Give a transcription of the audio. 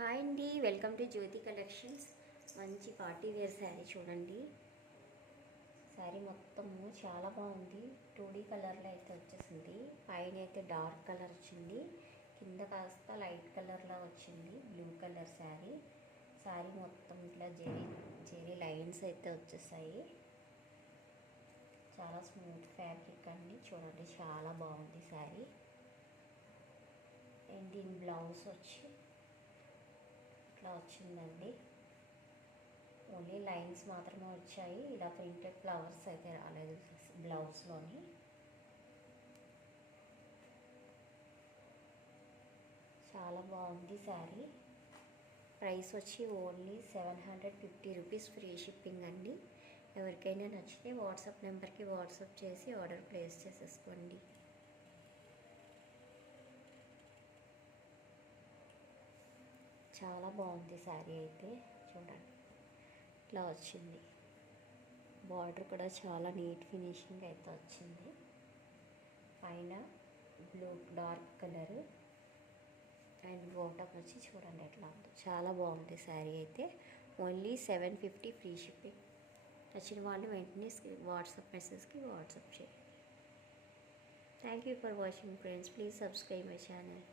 Hi అండి, welcome to Jyothi collections. మంచి party wear sari చూడండి. శారీ మొత్తము చాలా బాగుంది. 2D కలర్లో అయితే వచ్చేసింది. పైన అయితే డార్క్ కలర్ వచ్చింది, కింద కాస్త లైట్ కలర్లో వచ్చింది. Blue colour sari. శారీ మొత్తం ఇట్లా జెరీ లైన్స్ అయితే వచ్చేసాయి. చాలా స్మూత్ ఫ్యాబ్రిక్ అండి. చూడండి, చాలా బాగుంది శారీ. అండ్ దీని బ్లౌజ్ వచ్చి ఇట్లా వచ్చిందండి. ఓన్లీ లైన్స్ మాత్రమే వచ్చాయి. ఇలా ప్రింటెడ్ ఫ్లవర్స్ అయితే రాలేదు బ్లౌజ్లోని. చాలా బాగుంది శారీ. ప్రైస్ వచ్చి ఓన్లీ 750 రూపీస్, ఫ్రీ షిప్పింగ్ అండి. ఎవరికైనా నచ్చితే వాట్సాప్ నెంబర్కి వాట్సాప్ చేసి ఆర్డర్ ప్లేస్ చేసేసుకోండి. చాలా బాగుంది శారీ అయితే. చూడండి, ఇట్లా వచ్చింది. బార్డర్ కూడా చాలా నీట్ ఫినిషింగ్ అయితే వచ్చింది. పైన blue dark colour and bottom వచ్చి చూడండి ఎట్లా ఉందో. చాలా బాగుంది శారీ అయితే. Only 750 free shipping. నచ్చిన వాళ్ళు వెంటనే వాట్సాప్ మెసేజ్కి వాట్సాప్ చేయండి. Thank you for watching friends. Please subscribe my channel.